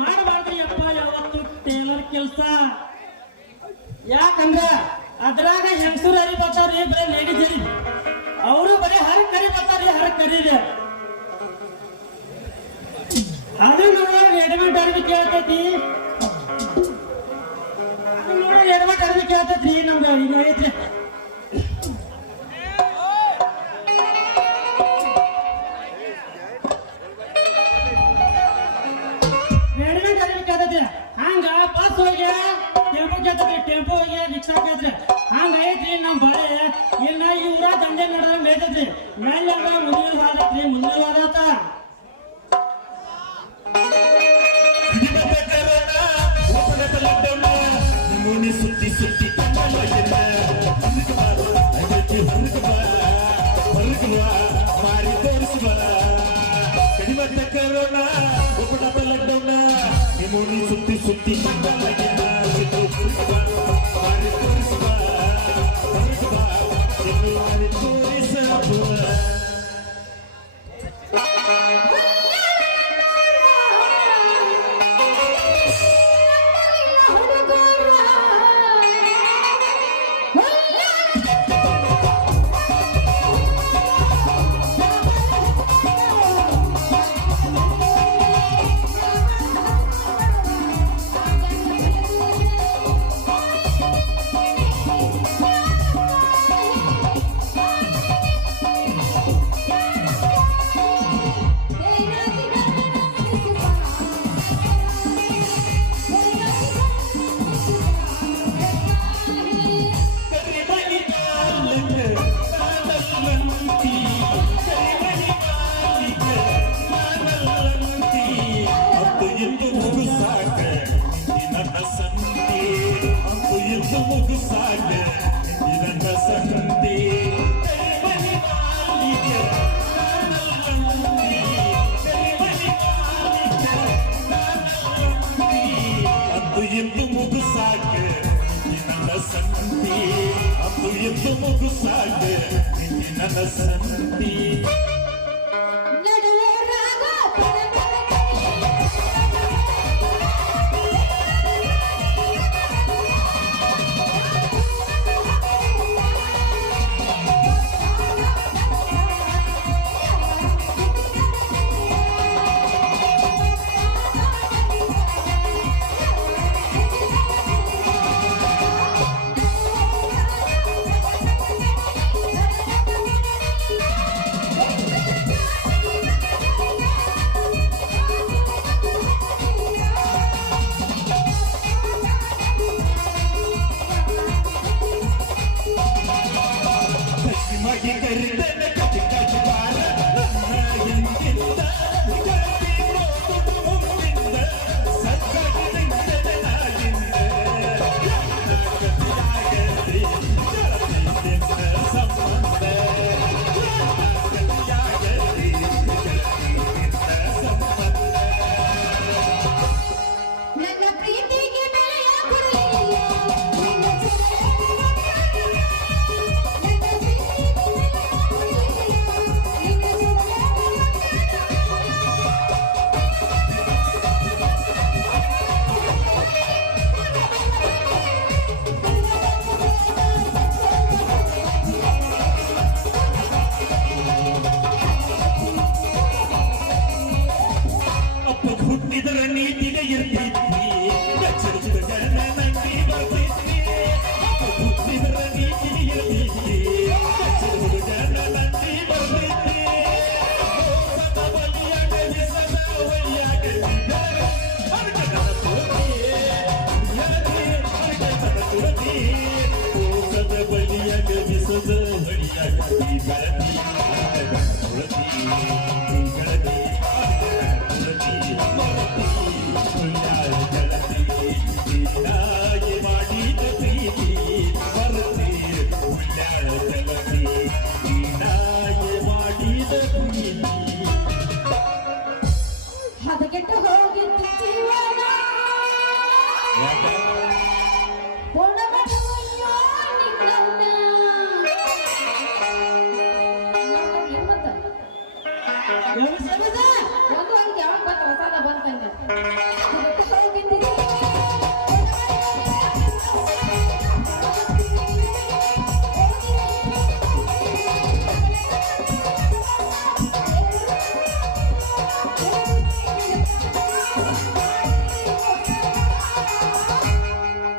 ಮಾಡಬಾರ್ದ್ರಿ ಅಪ್ಪ ಯಾವತ್ತು ಟೇಲರ್ ಕೆಲಸ. ಯಾಕಂದ್ರ ಅದ್ರಾಗ ಹೆಂಗಸೂರು ಹರಿ ಬರ್ತಾವ್ರಿ, ಬರೀ ಲೇಡೀಸ್ ಹರಿ ಅವರು ಬರೀ ಹರಕ್ ಕರಿ ಬರ್ತಾರ್ರಿ, ಹರಕ್ ಕರೀರಿ. ಅದು ನೋಡ ರೆಡಿಮೇಡ್ ಅರ್ಬಿ ಕೇಳ್ತೈತಿ, ಅದು ನೋಡ ರೆಡಿಮೇಡ್ ಅರ್ಬಿ ಕೇಳ್ತೈತ್ರಿ. ನಮ್ಗೆ ಈಗ ಐತ್ರಿ ರೆಡಿಮೇಡ್ ಅರ್ಬಿ ಕೇಳ್ತೈತಿ. ಹಂಗ ಬಸ್ ಹೋಗಿ ಟೆಂಪೋ ಕೇಳ್ತೈತಿ, ಟೆಂಪೋ ಹೋಗಿ ರಿಕ್ಷಾ ಕೇಳ್ತ್ರಿ. ಹಂಗ ಐತ್ರಿ ನಮ್ ಬಳೆ. ಇನ್ನ ಈ ಊರ ದಂಧೆ ನೋಡ್ರ ಮೇತೈತ್ರಿ. ಮೇಲೆ ಮುಂದಿನ ವಾರತ್ರಿ, ಮುಂದಿನ ವಾರ ಸುತ್ತಿ ಸುತ್ತಿ ಮಾರಿ ತೋರಿಸುವ ಕಡಿಮೆ ಕರೋಣ ಒಬ್ಬ ಲಾಕ್ಡೌನ್ ನಿಮ್ಮೂನಿ ಸುತ್ತಿ ಸುತ್ತಿ ಮಾರಿ ತೋರಿಸುವ ಮಾರಿ ತೋರಿಸುವ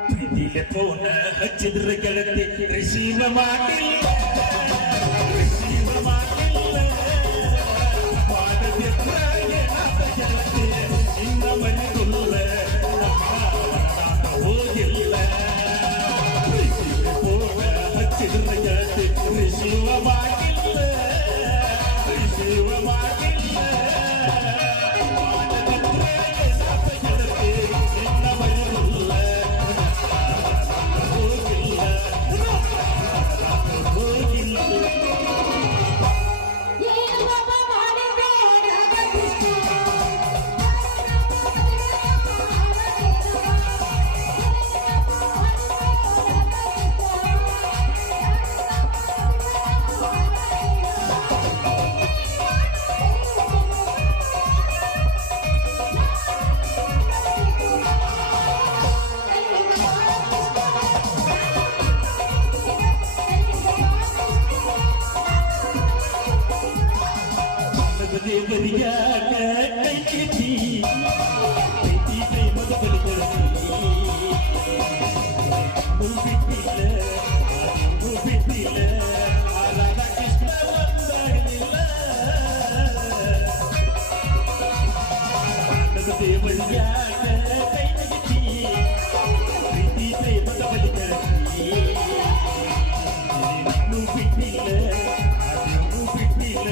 ಪ್ರೀತಿಗೆ ಫೋನ ಹಚ್ಚಿದ್ರ ಗೆಳತಿ ರಿಸೀವ್ ಮಾಡಿಲ್ಲ ರಿಸೀವ್ ಮಾಡಿಲ್ಲ ಮಾಡದಿದ್ರ ಏನಾದ ಗೆಳತಿ ಇನ್ನ ಮನೆಗುಲ್ಲ ಹೋಗಿಲ್ಲ ಪ್ರೀತಿಗೆ ಫೋನ ಹಚ್ಚಿದ್ರ ಗೆಳತಿ ರಿಸೀವ್ ಮಾಡಿಲ್ಲ ರಿಸೀವ್ ಮಾಡಿಲ್ಲ ಮಾಡದಿದ್ರ ಏನಾದ ಗೆಳತಿ ಇನ್ನ ಮನೆಗುಲ್ಲ ದೇವರಿಯಾಗ ಕೈ ಕಿಟಿ ಪ್ರೀತಿ ಪ್ರೇಮದ ಬಲಿಗರತಿ ಬಿಟ್ಟಿಲ್ಲ ಬಿಟ್ಟಿಲ್ಲ ಆರಾಧ ಕೃಷ್ಣ ಒಂದಾಗಲಿಲ್ಲ ದೇವರಿಯಾಗ ಕೈ ಕಿಟಿ ಪ್ರೀತಿ ಪ್ರೇಮದ ಬಲಿಗರತಿ ಬಿಟ್ಟಿಲ್ಲ ಬಿಟ್ಟಿಲ್ಲ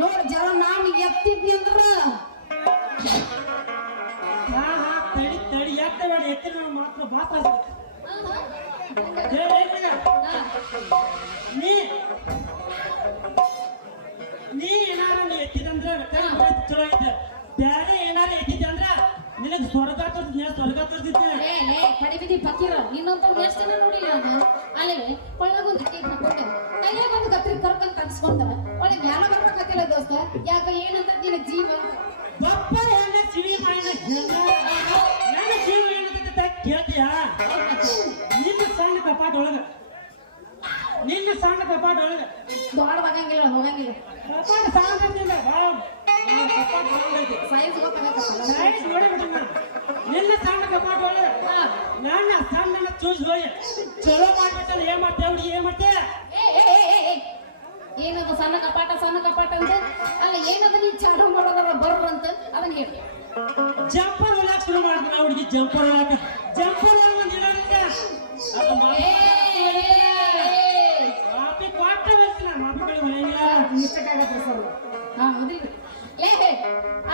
ನೋಡ್ ಜರ ನಾನು ಎತ್ತಿದ್ನಿ ಅಂದ್ರ ತಡಿ ಯಾಕೆ ಬೇಡ ಎತ್ತಿನ ಮಾತ್ರ ಮಾತಾಡ ನೀ ಏನಾರ ನೀ ಎತ್ತಿದಂದ್ರ ಚಲೋ ಐತೆ ಬ್ಯಾರೆ ಏನಾರ ಎತ್ತಿದ್ದೆ ಅಂದ್ರ ನಿನಗ್ ಸ್ವರ್ಗ ತೋರಿಸಿದ್ದೆ ಕಡಿ ಬಿದ್ದಿ ಫಕೀರ ನಿನ್ನಂತ ನೆಕ್ಸ್ಟ್ ನೋಡಿಲ್ಲ ನಾನು ಅಲ್ಲೇ ಒಳಗೊಂದು ಟೇಪ್ ಹಾಕೊಂಡೆ ಕೈಯಾಗ ಒಂದು ಕತ್ರಿ ಕರ್ಕೊಂಡ್ ಕನ್ಸ್ಕೊಂಡ ಒಳ್ಳೆ ಜ್ಞಾನ ಬರ್ಬೇಕತ್ತಿಲ್ಲ ದೋಸ್ತ ಯಾಕ ಏನಂತ ನಿನ್ನ ಜೀವ ಬಪ್ಪ ಹೆಣ್ಣ ಕಿವಿ ಮಾಡಿನ ನನ್ನ ಜೀವ ಏನಂತ ಕೇಳ್ತೀಯ ನಿನ್ನ ಸಣ್ಣ ಕಪಾಟ ಒಳಗ ದೊಡ್ಡವಾಗಂಗಿಲ್ಲ ಹೋಗಂಗಿಲ್ಲ ಕಪಾಟ ಸಾಗಂಗಿಲ್ಲ ಸೈನ್ಸ್ ಗೊತ್ತಾಗತ್ತಲ್ಲ ನಿನ್ನ ಸಣ್ಣ ಕಪಾಟ ಒಳಗ ನನ್ನ ಸಣ್ಣ ಚೂಸ್ ಹೋಯ್ ಚಲೋ ಮಾಡ್ಬಿಟ್ಟಲ್ಲ ಏನ್ ಮಾಡ್ತೇ ಹುಡುಗಿ ಏನ್ ಮಾಡ್ತೇ ಏನದು ಸಣ್ಣ ಕಪಾಟ ಅಂತ ಅಲ್ಲ ಏನದ ನೀ ಚಾಲು ಮಾಡೋದಲ್ಲ ಬರ್ರಂತ ಅದನ್ನ ಹೇಳಿ ಜಂಪರ್ ಹೊಲಕ್ ಶುರು ಮಾಡ್ತಾನ ಹುಡುಗಿ ಜಂಪರ್ ಒಂದು ಇರೋದಿಲ್ಲ ಅದು ಮಾಪಿ ಕ್ವಾಟ ಬರ್ತೀನಿ ಮಾಪಿಗಳು ಹೊಳೆಯಂಗಿಲ್ಲ ಮಿಸ್ಟೇಕ್ ಆಗತ್ತೆ ಸರ್ ಲೇ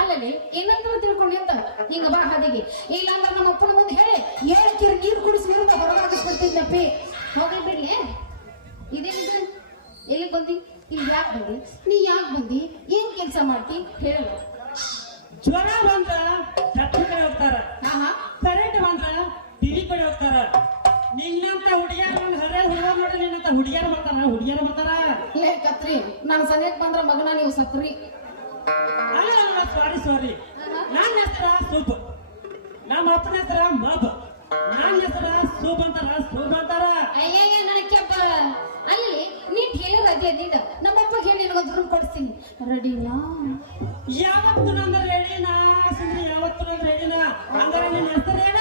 ಅಲ್ಲಲ್ಲಿ ಏನಂತ ತಿಳ್ಕೊಂಡಿ ಅಂತ ಹಿಂಗ ಬಾ ಹಾದಿಗೆ ಇಲ್ಲಾಂದ್ರೆ ನಮ್ಮ ಅಪ್ಪನ ಮುಂದೆ ಹೇಳಿ 7 ಕೆರೆ ನೀರು ಕುಡಿಸಿ ನೀರನ್ನ ಹೊರಗಾಕಿಸ್ಬಿಡ್ತಿದ್ನಪ್ಪಿ ಹೋಗಿ ಬಿಡ್ಲಿ ಇದೇನಿದು ಎಲ್ಲಿ ಬಂದಿ ಇಲ್ಲಿ ಯಾಕೆ ಬಂದಿ ನೀ ಯಾಕೆ ಬಂದಿ ಏನ್ ಕೆಲಸ ಮಾಡ್ತಿ ಹೇಳ ಜ್ವರ ಬಂದ್ರ ಡಾಕ್ಟರ್ ಕಡೆ ಹೋಗ್ತಾರ ಕರೆಂಟ್ ಬಂದ್ರ ಟಿವಿ ಕಡೆ ಹೋಗ್ತಾರ ನಿನ್ನಂತ ಹುಡುಗಿಯರು ಒಂದು ಹರೇ ಹುಡುಗ ನೋಡಿ ನಿನ್ನಂತ ಹುಡುಗಿಯರು ಬರ್ತಾರ ಲೇ ಕತ್ರಿ ನಾನು ಸನಿಯಕ್ ಬಂದ್ರ ಮಗನ ನೀವು ಸತ್ರಿ ಅಲ್ಲ ಸಾರಿ ನನ್ನ ಹೆಸರ ಸೂಪ್ ನಮ್ಮ ಅಪ್ಪನ ಹೆಸರ ಮಬ್ ನನ್ನ ಹೆಸರ ಸೂಪ್ ಅಂತಾರ ಅಯ್ಯಯ್ಯ ನನಕ್ಕೆಪ್ಪ ಅಲ್ಲಿ ನೀ ಟೇಲರ್ ಅದೇ ನೀನು ನಮ್ಮಪ್ಪ ಹೇಳಿ ನಿನಗೊಂದು ರೂಮ್ ಕೊಡಿಸ್ತೀನಿ ರೆಡಿನಾ ಯಾವತ್ತು ನನ್ನ ರೆಡಿನಾ ಸುಮ್ಮನೆ ಯಾವತ್ತು ನನ್ನ ರೆಡಿನಾ ಹಂಗಾರೆ ನಿನ್ನ ಹೆಸರೇನ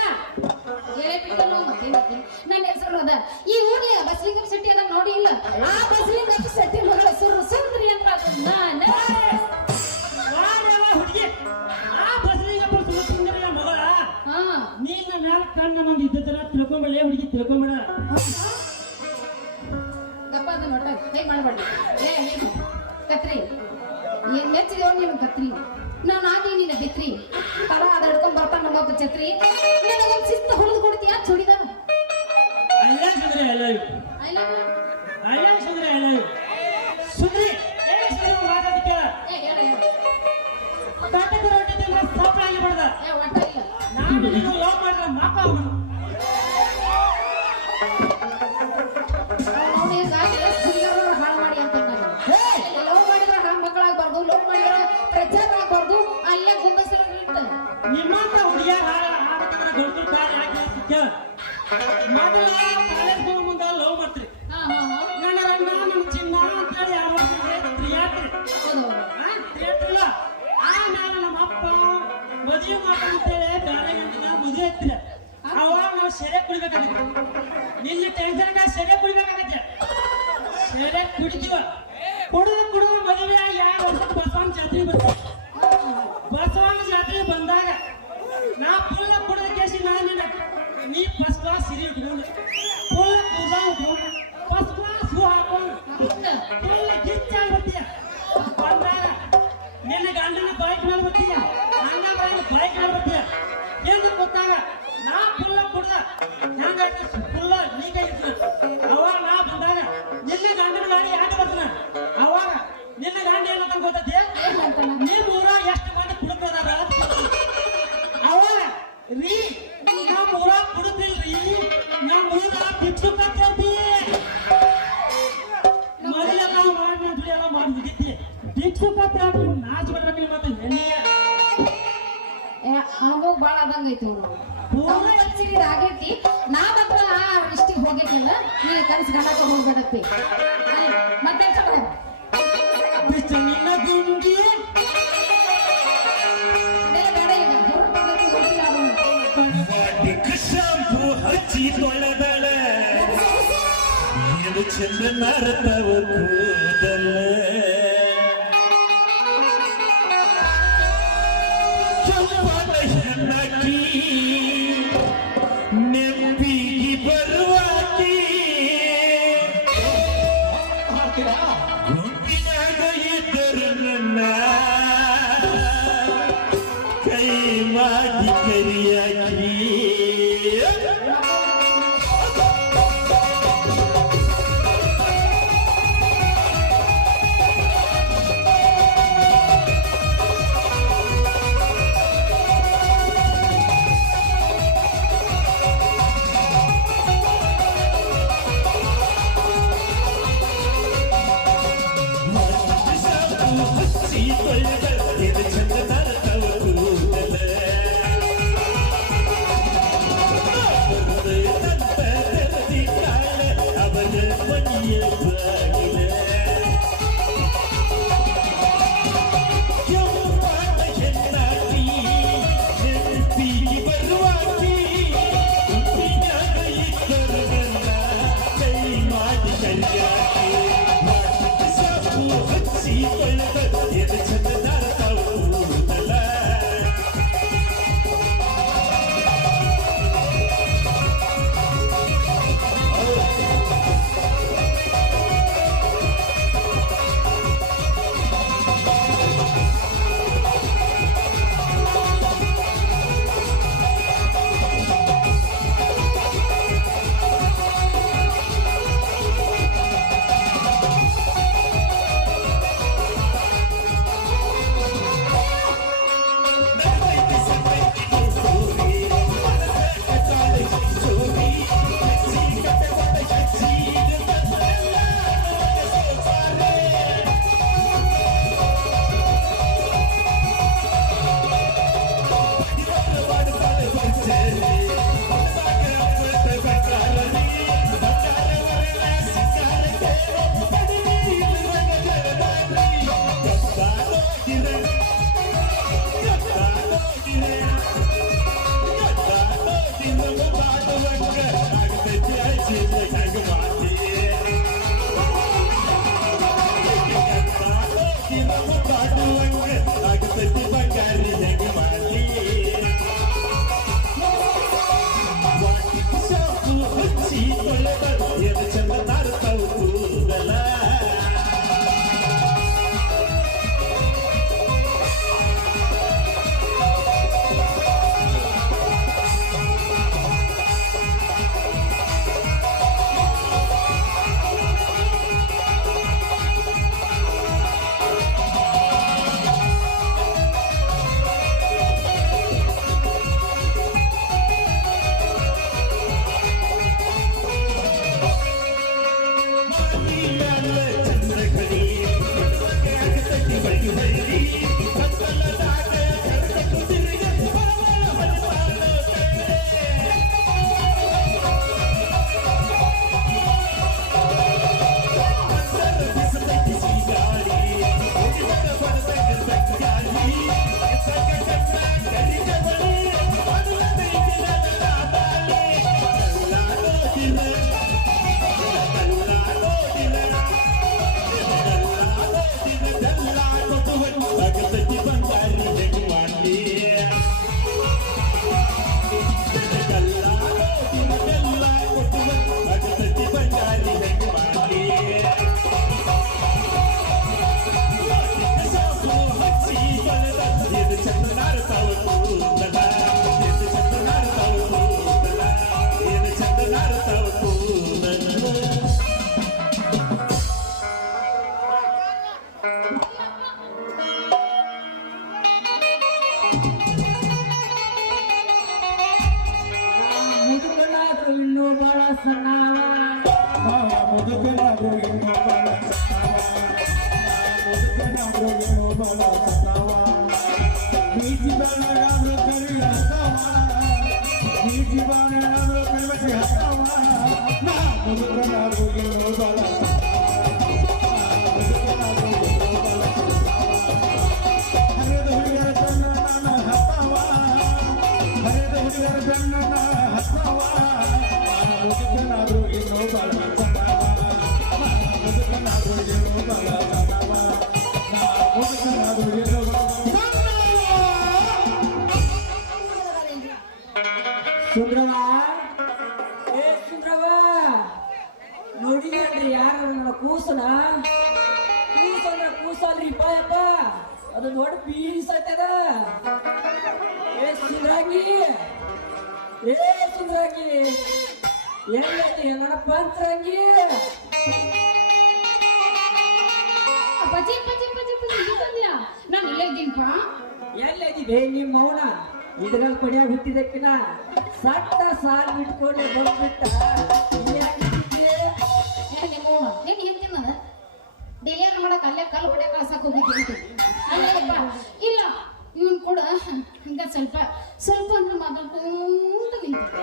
ಹೇಳಬಿಟ್ಟನು ಮತ್ತೆ ನನ್ನ ಹೆಸರು ಅದ ಈ ಊರ್ಲಿ ಬಸಲಿಂಗಂ ಶೆಟ್ಟಿ ಅದ ನೋಡಿ ಇಲ್ಲ ಆ ಬಸಲಿಂಗಂ ಶೆಟ್ಟಿ ಮಗಳ ಸುಂದರಿ ಅಂತ ನಾನು ಹುಡುಗಿ ಆ ಬಸಲಿಂಗಪ್ಪ ಸುಂದರಿಯ ಮಗಳ ನೀನ ಮ್ಯಾಲ ಕಣ್ಣ ಮಂದಿ ಇದ್ದರ ತಿಳ್ಕೊಂಬೇಡ ಹುಡುಗಿ ತಿಳ್ಕೊಂಬೇಡ ಗಪ್ಪ ಅದ ನೋಟ ಹೇಗೆ ಮಾಡಬೇಡಿ ಕತ್ರಿ ಏನ್ ಮೆಚ್ಚಿದೇವ ನೀನು ಕತ್ರಿ ನಾನು ಆಗಿ ನೀನ ಬಿತ್ರಿ ತರ ಅದ ಹಿಡ್ಕೊಂಡ್ ಬರ್ತಾನ ನಮ್ಮಪ್ಪ ಛತ್ರಿ ನನಗೊಂದು ಶಿಸ್ತು ಹೊಡೆದು ಕೊಡ್ತೀಯಾ ಚುಡಿದ ಅವನು ಅವ್ನು ಹೀಗಾಗಿ ಹುಡುಗಿಯರನ್ನ ಹಾಳು ಮಾಡಿ ಅಂತ ಲವ್ ಮಾಡಿದ್ರೆ ಹಾಳು ಮಕ್ಕಳಾಗಬಾರ್ದು, ಲವ್ ಮಾಡಿದ್ರೆ ಪ್ರಚಾರ ಆಗಬಾರ್ದು, ಅಲ್ಲೇ ಗುಂಬಸ ನಿಮ್ಮಂತ ಹುಡುಗಿಯರ ಗಂಟು ಬ್ಯಾರೆ ಯಾಕೆ ಕೇಳ ಮೊದಲ ಕಾಲೇಜ್ ಮುಂದೆ ಲವ್ ಮಾಡ್ತೀರಿ ನನ್ನ ರಂಗ ನಮ್ಮ ಚಿನ್ನ ಅಂತೇಳಿ ಯಾವ ಪ್ರಿಯಾತ್ರಿ ಪ್ರಿಯಾತ್ರಿಲ್ಲ ಆಮೇಲೆ ನಮ್ಮ ಅಪ್ಪ ಮದುವೆ ಮಾಡ್ಕೊಂತೇಳಿ ಬ್ಯಾರೆ ಗಂಟನ ಮದುವೆ ಐತ್ರಿ ಅವಾಗ ನಾವು ಸೆರೆ ಕುಡಿಬೇಕಾಗತ್ತೆ ನಿನ್ನ ಟೆನ್ಷನ್ಗ ಸೆರೆ ಕುಡಿಬೇಕಾಗತ್ತೆ ಸೆರೆ ಕುಡಿತೀವ ಕುಡಿದು ಮದುವೆ ಯಾರು ವರ್ಷಕ್ಕೆ ಬಸವನ ಜಾತ್ರೆ ಬರ್ತೀವಿ ಬಸವನ ಜಾತ್ರೆ ಬಂದಾಗ ನಾ ಫುಲ್ ಕುಡಿದ ಕೇಸಿ ನಾನು ನೀ ಫಸ್ಟ್ ಕ್ಲಾಸ್ ಸಿರಿ ಇಟ್ಕೊಂಡು ಫುಲ್ ಕೂದ ಉಟ್ಕೊಂಡು ಫಸ್ಟ್ ಕ್ಲಾಸ್ ಹೂ ಹಾಕೊಂಡು ಫುಲ್ ಗಿಚ್ಚಾಗಿ ಬರ್ತೀಯ ಬಂದಾಗ ನಿನ್ನ ಗಂಡನ ಬೈಕ್ ಮೇಲೆ ಬರ್ತೀಯ ನನ್ನ ಬೈಕ್ ಮೇಲೆ ಬರ್ತೀಯ ಎಂದು ಗೊತ್ತಾಗ ನಾ ಫುಲ್ಲ ಕುಡ್ದ ಹೆಂಗಾಯ್ತು ಫುಲ್ಲ ನೀಟಾಗಿತ್ತು ಅವಾಗ ನಾ ಬಂದಾಗ ನಿನ್ನ ಗಂಡನ ಗಾಡಿ ಯಾಕೆ ಬರ್ತಾನ ಅವಾಗ ನಿನ್ನ ಗಂಡ ಏನಂತ ಗೊತ್ತೈತಿ ನಿಮ್ಮ ಊರಾಗ ಎಷ್ಟು ಮಂದಿ ಕುಡುಕದಾರ ಅವಾಗ ರೀ ನಮ್ಮ ಊರಾಗ ಕುಡುಕಿಲ್ರಿ ನಮ್ಮ ಊರಾಗ ಭಿಕ್ಷುಕ ಅಂತೇಳ್ತಿ ಮೊದಲೆಲ್ಲ ಮಾಡಿ ಎಲ್ಲ ಮಾಡ್ಬಿಟ್ಟಿದ್ದಿ ಭಿಕ್ಷುಕ ಅಂತ ನಾಚ ಬರ್ಬೇಕಿಲ್ಲ ಮತ್ತೆ ಹೆಣ್ಣಿಗೆ ಅವನು ಬಾಳ ಆದಂಗೈತಿ ಆಗೈತಿ ನಾ ಮಾತ್ರ ಇಷ್ಟಿಗೆ ಹೋಗೈತಿಲ್ಲ ನೀ ಕನಸು ಗಂಡಕ ಹೋಗ್ಬೇಡಪ್ಪಿ ಮತ್ತೆ ನಿನ್ನ ಗುಂಡಿ ಶಾಂಪು ಹಚ್ಚಿ ತೊಳೆದಳ ಏನು ಚಂದ ನರತವ ಕೂದಲ ಚಂಪದ ಹೆಣ್ಣಾಕಿ ನೆಂಪಿಗೆ ಬರುವಾಕಿ ಗುಂಪಿನಾಗ ಇದ್ದರು ನನ್ನ ಕೈ ಮಾಡಿ ಕರಿಯಾಕಿ ಮುದುಕನಾದ್ರು ಇನ್ನೂ ಬಹಳ ಸಣ್ಣವ ಮುದುಕನಾದ್ರು ಇನ್ನೂ ಬಹಳ ಸಣ್ಣವ ಮುದುಕನಾದ್ರು ಇನ್ನೂ ಬಹಳ ಸಣ್ಣವ ಬೀಜಿ ಬಾಣನಾದ್ರು ಕರಿ ಹತ್ತವ ಬೀಜಿ ಬಾಣನಾದ್ರು ಕರಿಮಸಿ ಹತ್ತವ ಮುದುಕನಾದ್ರು ಇನ್ನೂ ಬಹಳ ಮುದುಕನಾದ್ರು ಇನ್ನೂ ಬಹಳ ಹರಿದ ಹುಡುಗರ ಜನ್ನ ನಾನು ಹತ್ತವ ಹರಿದ ಹುಡುಗರ ಜನ್ನ ಹತ್ತವ ಮುದುಕನಾದ್ರು ಇನ್ನೂ ಬಹಳ ಮುದುಕನಾದ್ರು ಇನ್ನೂ ಬಹಳ ಮುದುಕನಾದ್ರು ಇನ್ನೂ ಸುಂದ್ರವ ಏ ಸುಂದ್ರವ ನೋಡಿದ್ರಿ ಯಾರು ನನ್ನ ಕೂಸನ ಕೂಸಂದ್ರ ಕೂಸಲ್ರಿ ಪಾಯಪ್ಪ ಅದು ನೋಡಿ ಬೀಸತ್ತದ ಏ ಸುಂದ್ರಾಂಗಿ ಏ ಸುಂದ್ರಾಂಗಿ ಎಲ್ಲೈತಿ ನನ್ನ ಪಂಚರಂಗಿ ಪಜಿ ಪಜಿ ಪಜಿ ಪಜಿ ಇಲ್ಲಿಂದ್ಯಾ? ನಾನು ಇಲ್ಲೇ ಇದ್ದೀನಿಪ್ಪ. ಎಲ್ಲೈತಿದೆ ನಿಮ್ಮ ಮೌನ ಇದ್ರಲ್ಲಿ ಪಡಿಯಾಗ ಹುಟ್ಟಿದಕ್ಕಿನ ಸಟ್ಟ ಸಾಲ್ ಬಿಟ್ಕೊಂಡೆ ಬಂದ್ಬಿಟ್ಟ ಏ ನಿಮ್ಮವ್ವ, ನಿನ್ನ ಹೆಂಡ್ತಿನ ಡೆಲಿವರಿ ಮಾಡಕ್ ಅಲ್ಲೇ ಕಲ್ಲು ಹೊಡೆ ಕಳ್ಸಕ್ ಹೋಗಿದ್ದೀನಿ ಅಲ್ಲಪ್ಪ. ಇಲ್ಲ ಇವನ್ ಕೂಡ ಹಂಗ ಸ್ವಲ್ಪ ಸ್ವಲ್ಪ ಅಂದ್ರೆ ಮಾತಾಡ್ಕೊಂತ ನಿಂತ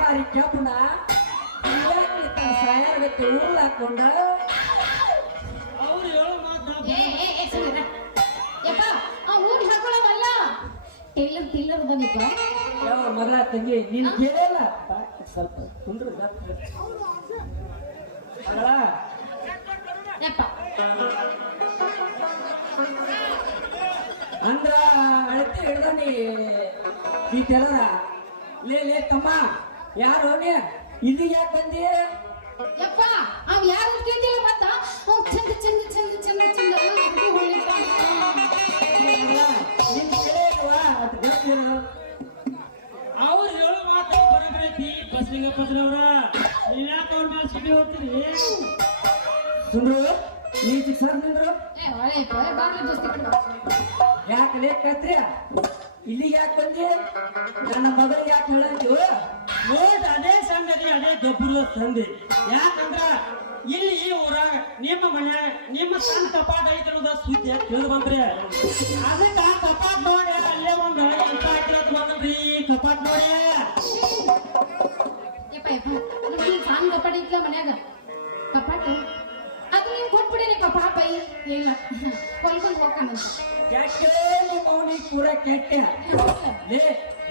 ಯಾರು ಕೆಪ್ಪನ ಸಾಯಾಗತ್ತೆ ಊರ್ಲ ಹಾಕೊಂಡ ಅವ್ರು ಹೇಳೋ ಮಾತು ಯಪ್ಪ ಆ ಊರ್ ಹಾಕೊಳ್ಳೋವಲ್ಲ ಟೇಲರ್ ಟೇಲರ್ ಬಂದಿಪ್ಪ. ಯಾವ ಮಗಳ ತಂಗಿ ನೀನ್ ಕೇಳಲ್ಲ ಸ್ವಲ್ಪ ಕುಂಡ್ರು ಮಗಳ ಯಪ್ಪ ಅಂದ್ರ ಅಳತೆ ಹಿಡ್ದಾನಿ ಈ ಟೆಲರ ಲೇ ತಮ್ಮ ಯಾರು ನೀ ಇಲ್ಲಿಗೆ ಯಾಕೆ ಬಂದಿ ಯಪ್ಪ ಅವ್ ಯಾರು ಕೇಳ್ತಿಲ್ಲ ಮತ್ತ ಅವ್ ಚಂದ ಚಂದ ಚಂದ ಚಂದ ಚಂದ ಅಡ್ಗೆ ಹೊಳಿಪ್ಪ. ನಿನ್ ಕೇಳಿಲ್ವಾ ಅದು ಗೊತ್ತಿರೋ ಅವ್ರು ಹೇಳೋ ಮಾತು ಬರಬರೈತಿ ಬಸಲಿಂಗಪ್ಪನವ್ರ. ನೀವ್ ಯಾಕೆ ಅವ್ರ ಮೇಲೆ ಸಿಡಿ ಹೋಗ್ತೀರಿ? ಸುಂದ್ರು ನೀ ಸರ್ ನಿಂದ್ರು ಏ ಒಳ್ಳೆಯಪ್ಪ ಬಾಗ್ಲು ದೋಸ್ತಿ ಕಟ್ಟ ಯಾಕೆ ಲೇ ಕತ್ರಿ ಇಲ್ಲಿಗೆ ಯಾಕೆ ಬಂದಿ ನನ್ನ ಮಗಳಿಗೆ ಯಾಕೆ ಹೇಳಂತೀವ ನೋಡ್ ಅದೇ ಸಂಗತಿ ಅದೇ ಗೊಬ್ಬರ ಸಂಧಿ. ಯಾಕಂದ್ರ ಇಲ್ಲಿ ಈ ಊರಾಗ ನಿಮ್ಮ ಮನ್ಯಾಗ ನಿಮ್ಮ ಸಣ್ಣ ಕಪಾಟ ಐತಿರೋದ ಸುದ್ದಿ ತಿಳಿದು ಬಂದ್ರೆ ಅದಕ್ಕ ಕಪಾಟ್ ನೋಡಿ ಅಲ್ಲೇ ಒಂದು ಎಂತ ಐತಿರೋದು ಬಂದ್ರಿ ಕಪಾಟ್ ನೋಡಿ. ಯಪ್ಪ ಯಪ್ಪ ನಮ್ಗೆ ಸಾಂಗ್ ಕಪಾಟ ಇತ್ತಲ್ಲ ಮನ್ಯಾಗ ಕಪಾಟ ಅದು ನೀವು ಕೊಟ್ಬಿಡಿರಿಪ್ಪ ಪಾಪ ಇಲ್ಲ ಹೊಲ್ಕೊಂಡು ಹೋಗ್ಕೊಂಡಂತ ಕೆಟ್ಟೆ ನಿಮ್ಮ ಅವನಿಗೆ ಪೂರ ಕೆಟ್ಟ ಲೇ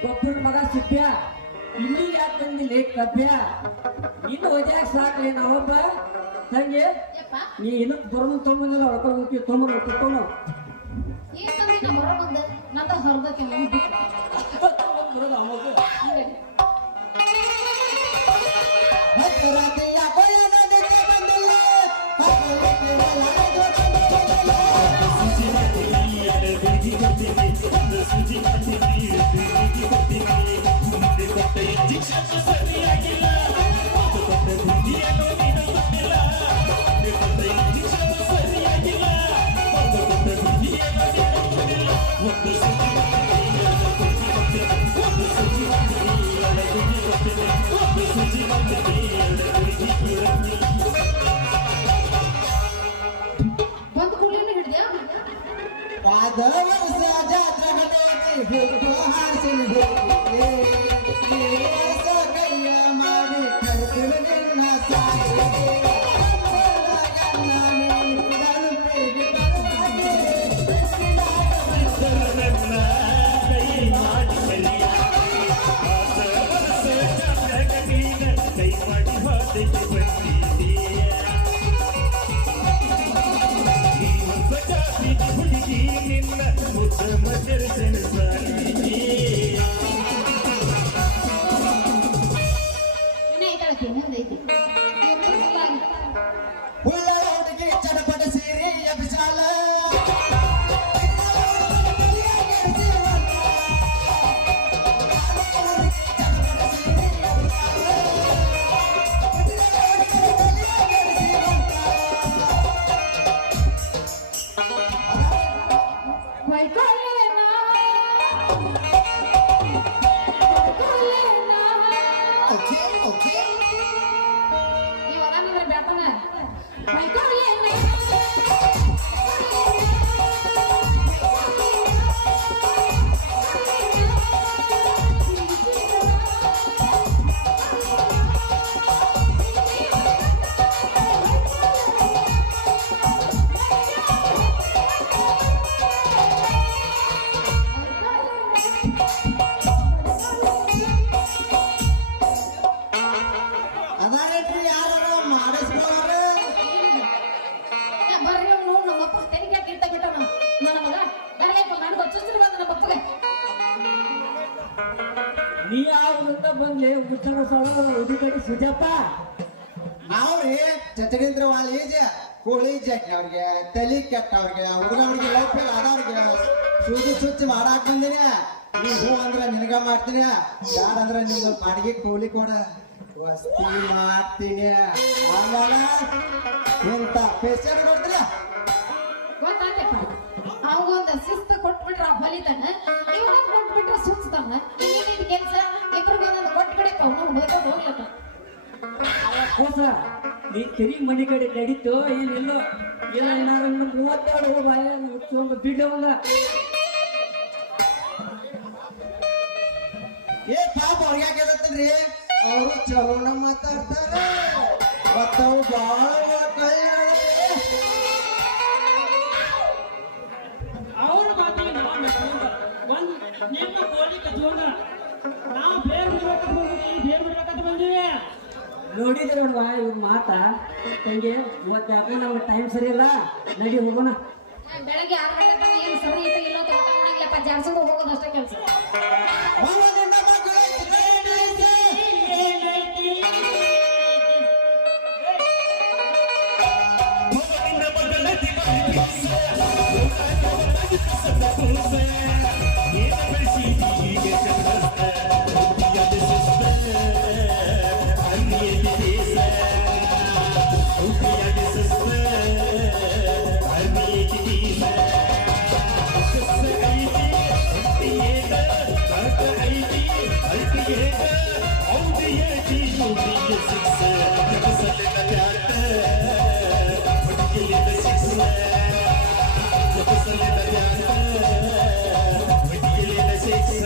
ಗೊಬ್ಬರ ಮಗ ಸಿಪ್ಪ್ಯ ಇಲ್ಲಿ ಯಾಕೆ ಬಂದಿಲ್ಲ ಕಬ್ಬ್ಯ ಇನ್ನು ಒದ್ಯಾಗ ಸಾಕ್ಲಿ ನಾವೊಬ್ಬ ತಂಗಿ ಯಪ್ಪ ನೀ ಇನ್ನು ಬರೋದು ತೊಗೊಂಬಂದಿಲ್ಲ ಹೊಡ್ಕೊಂಡು ಹೋಗ್ತೀವಿ ತೊಗೊಂಡು ಕುತ್ಕೊಂಡು ಏನ್ ತಂದಿ ನಾ ಹೊರ ಬಂದು ನಂದ ಹೊರದಕ್ಕೆ ಬರೋದು ಅವಾಗ ಬಂದು ಕೂಡಲೇ ಹಿಡ್ದ್ಯಾ ಕೈ ಮಾಡಿ ಹೋದಕ್ಕೆ ಬಂದಿದೆಯಾ ಹುಡುಗಿ ನಿನ್ನ ಉತ್ತಮ ದರ್ಶನ ಇನ್ನೇ ಐತಾಳಕ್ಕೆ ಮುಂದೈತಿ ಚಡಪಟ ಸೀರೆ ವಿಶಾಲ ಅದಾರೇನ್ರಿ ಯಾರು ಮಾಡಿಸ್ಕೊಳ್ಳೋರು ಬರ್ರಿ ಅವ್ನು ನಮ್ಮ ಅಪ್ಪ ತೆರಿಗೆ ಕಿತ್ತ ಬಿಟ್ಟ ನನ್ನ ಮಗ ನನಗೆ ನನಗೆ ಚುಚ್ಚರು ಬಂದ ನಮ್ಮ ಅಪ್ಪಗೆ ನೀ ಯಾವ್ದಂತ ಬಂದ್ಲಿ ಉತ್ತರ ಸಾಳು ಉದಿಕಡಿ ಸುಜಪ್ಪ ನಾವ್ರಿ ಚಚಡೇಂದ್ರ ವಾಲೀಜ ಕೋಳಿ ಜಟ್ ಅವ್ರಿಗೆ ತಲಿ ಕೆಟ್ಟ ಅವ್ರಿಗೆ ಹುಡುಗ ಲವ್ ಫೇಲ್ ಆದವ್ರಿಗೆ ಸೂಜಿ ಸುಚ್ಚಿ ಮಾಡಾಕ್ ಬಂದಿನಿ ನೀ ಹೂ ಅಂದ್ರ ನಿನಗ ಮಾಡ್ತೀನಿ ಯಾರ ಅಂದ್ರ ನಿಮ್ದು ಬಾಡಿಗೆ ಕೂಲಿ ಕೊಡ ವಸ್ತಿ ಮಾಡ್ತೀನಿ ಆಮೇಲೆ ಇಂತ ಪೇಷಂಟ್ ಕೊಡ್ತಿಲ್ಲ ಗೊತ್ತಾಯ್ತಪ್ಪ ಅವಂಗೊಂದು ಶಿಸ್ತು ಕೊಟ್ಬಿಟ್ರ ಹೊಲಿತಾನ ಇವಾಗ ಕೊಟ್ಬಿಟ್ರೆ ಸುಚ್ತಾನ ಇನ್ನೇನಿದ್ ಕೆಲ್ಸ ಇಬ್ರಿಗೆ ಒಂದೊಂದು ಕೊಟ್ಬಿಡಪ್ಪ ಅವ್ನು ಬೇಕಾದ್ ಹೋಗ್ಲಪ್ಪ ಹೊಸ ನೀ ತಿರಿ ಮನೆ ಕಡೆ ನಡೀತು ಏನಿಲ್ಲೋ ಇಲ್ಲ ಏನಾರು 32 ಬಿಡೋಂಗ ಏ ಪಾಪ ಅವ್ರಿಗೆ ಯಾಕೆ ಹೇಳ್ತೀನ್ರಿ ಅವರು ಚಲೋನ ಮಾತಾಡ್ತಾರೆ ಮತ್ತವು ಬಾಳ ಕೈ ಅವ್ರ ಮಾತಿಗೆ ನಾವು ಮೆಚ್ಕೊಂಡ ಒಂದ್ ನಿಮ್ಮ ಕೋಳಿ ಕಚ್ಕೊಂಡ ನಾವು ಬೇರ್ ಬಿಡ್ಬೇಕಂತ ಬಂದಿವಿ ಬೇರ್ ಬಿಡ್ಬೇಕಂತ ಬಂದಿವಿ ನೋಡಿದ್ರೆ ನೋಡುವ ಇವ್ರ ಮಾತ ತಂಗಿ ಇವತ್ತು ಯಾಕೋ ನಮ್ಗೆ ಟೈಮ್ ಸರಿ ಇಲ್ಲ ನಡಿ ಹೋಗೋಣ ಬೆಳಗ್ಗೆ 6 ಗಂಟೆ ತನಕ ಏನು ಸರಿ ಐತೆ ಇಲ್ಲ ಅಂತ ಊಟ ಮಾಡಂಗಿಲ್ಲಪ್ಪ ಜಾರ್ಸ್ಕೊಂಡು ಹೋಗೋದು ಅಷ್ಟೇ ಕೆಲಸ ಮಾವನಿಂದ ಮಕ್ಕಳು ಏನೈತಿ ಮಗನಿಂದ ಮಗಳ ದಿವಾಳಿಸ ಏನ ಬೆಳೆಸಿ ಹೀಗೆ ಚಂದ್ರಸ್ತ ಹುಟ್ಟಿಯಾದ ಸುಸ್ತ ಅನ್ಯದ ದೇಶ ಹುಟ್ಟಿಯಾದ ಸುಸ್ತ ಅನ್ಯದ ದೇಶ ಸುಸ್ತ ಐತಿ ಹುಟ್ಟಿಯೇದ ಅರ್ಥ ಐತಿ ಅಲ್ಟಿಯೇದ ಔದಿಯೇತಿ ಹುಟ್ಟಿಯ ಸಿಕ್ಸ ಜಗಸಲಿನ ತ್ಯಾಟ ಹುಟ್ಟಿಯದ ಸಿಕ್ಸ ಜಗಸಲಿನ ತ್ಯಾಟ ಹುಟ್ಟಿಯದ ಸಿಕ್ಸ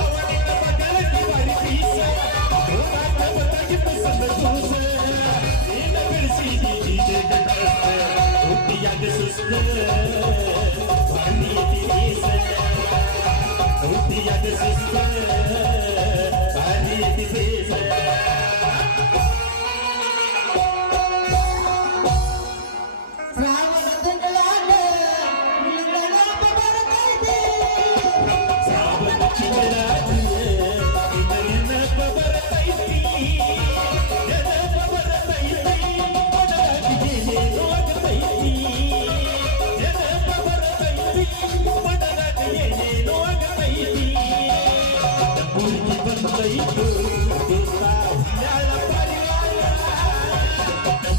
ಅವನಿನ ಮಗಳಕ್ಕೆ ಬಾರಿ ಪೀಸ ರೋಮಾಟ ಬದಲಾಗಿ ಪಸಂದ ಕೂಸ ಏನ ಬೆಳೆಸಿ ಹೀಗೆ ಗಂಡಸ್ತ ಹುಟ್ಟಿಯಾದ ಸುಸ್ತ ಅನ್ಯತಿ ದೇಶ ಹುಟ್ಟಿಯಾದ ಸುಸ್ತ ಅನ್ಯತಿ ದೇಶ ಶ್ರಾವಣ ತಿಂಗಳಾಗ ನಿನ್ನ ನೆನಪು ಬರ್ತೈತಿ. ಶ್ರಾವಣ ತಿಂಗಳಾಗ ನಿನ್ನ ನೆನಪು ಬರ್ತೈತಿ. ನೆನಪು ಬರ್ತೈತಿ. ಮನದಾಗಿ ಏನೇನೋ ಆಗತೈತಿ. ನೆನಪು ಬರ್ತೈತಿ. ಮನದಾಗಿ ಏನೇನೋ ಆಗತೈತಿ. ಹುಡುಗಿ ಬಂದೈತು ದೋಸ್ತ ಹುಲ್ಯಾಳ ಪರಿವಾರ.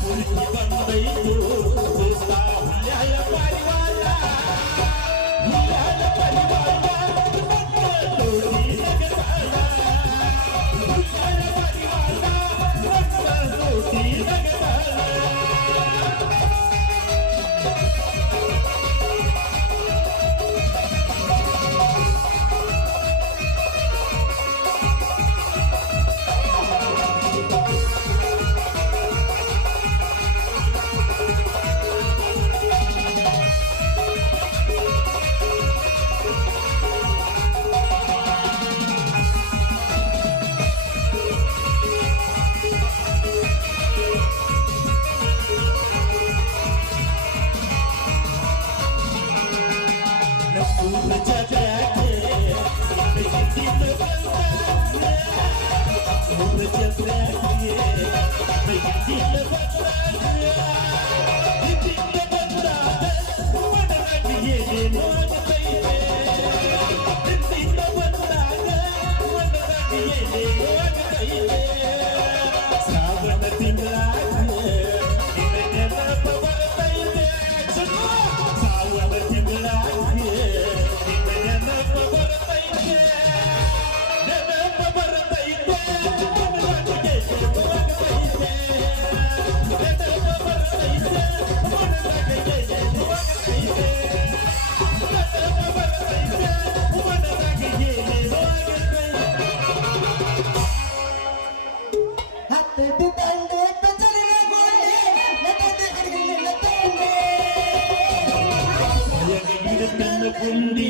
ಹುಡುಗಿ ಬಂದೈತು ದೋಸ್ತ ಹುಲ್ಯಾಳ ಪರಿವಾರ. ಹುಲ್ಯಾಳ ಪರಿವಾರ ನೋಡಿ ನಗತಾಳ. ಹುಲ್ಯಾಳ ಪರಿವಾರ ನೋಡಿ ನಗತಾಳ. ನಮ್ಮೂರ ಜಾತ್ರ್ಯಾಗ ಹಿಂದಿನ ಬಂದಾಗ ನಮ್ಮೂರ ಜಾತ್ರ್ಯಾಗ ಹಿಂದಿನ ಬಂದಾಗ ಮನದಾಗಿ ಏನೇನೋ ಆಗತೈತೆ. ಹಿಂದಿನ ಬಂದಾಗ ಮನದಾಗಿ ಏನೇನೋ ಆಗತೈತೆ. ಶ್ರಾವಣ ತಿಂಗಳಾಗ ನಿನ್ನ ನೆನಪು ಬರ್ತೈತೆ. ಶ್ರಾವಣ ತಿಂಗಳಾಗ ನಿನ್ನ ನೆನಪು ಬರ್ತೈತೆ. ನೆನಪು ಬರ್ತೈತೆ. ಮನದಾಗಿ ಏನೇನೋ ಆಗತೈತೆ. ನೆನಪು ಗುಂಡಿ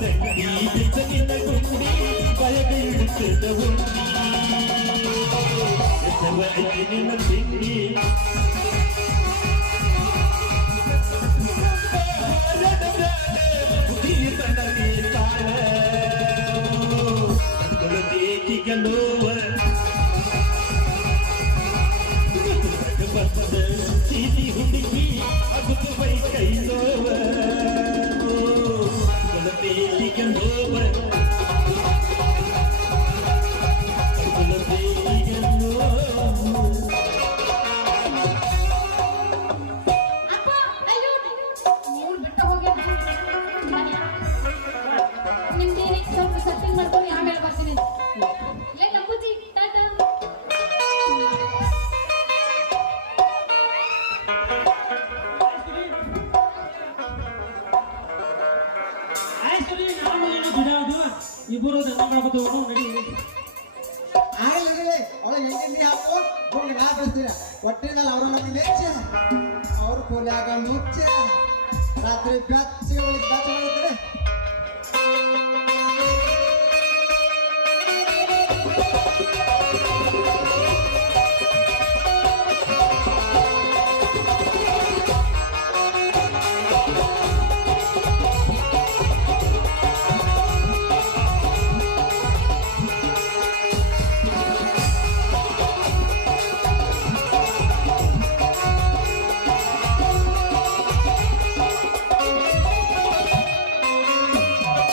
ತಂಗಿ ಬಿಚ್ಚನಿನ ಗುಂಡಿ ಬಯಗೆ ಇಡುತ್ತಿದ್ದ ಹುಂಡಿ ನಿನ್ನ ತಿಂಡಿ ಚೀಟಿ ಹುಡುಗಿ ಅಗುತ್ತು ಬೈ ಕೈ ನೋವ ಗುಲಬೇಟಿಗೆ ನೋವ ಗುಲಬೇಟಿಗೆ ನೋವ ಅಪ್ಪ ಅಯ್ಯೋ ನೀವು ಬಿಟ್ಟು ಹೋಗಿ ನಿಮ್ದೇನೆ ಸ್ವಲ್ಪ ಸೆಟ್ಟಿಂಗ್ ಮಾಡ್ಕೊಂಡು ಆಮೇಲೆ ಬರ್ತೀನಿ ಲೇ ನಂಬುಜಿ ಟಾಟಾ ಆಯ್ತು ರೀ, ನಾನು ನೀನು ಬಿಡೋದು ಇಬ್ಬರು ದಂಡ ನಡಿ ಆಗಲಿ ಒಳಗೆ ಹೆಂಗೆ ನೀ ಹಾಕು ಹೋಗಿ ನಾ ಬೆಳೆಸ್ತೀರ ಒಟ್ಟಿನಲ್ಲಿ ಅವರು ನಮಗೆ ಮೆಚ್ಚ ಅವ್ರ ಕೋಲ್ಯಾಗ ಮುಚ್ಚ ರಾತ್ರಿ ಬೆಚ್ಚಗೆ ಒಳಗೆ ಬೆಚ್ಚ ಮಾಡಿದ್ರೆ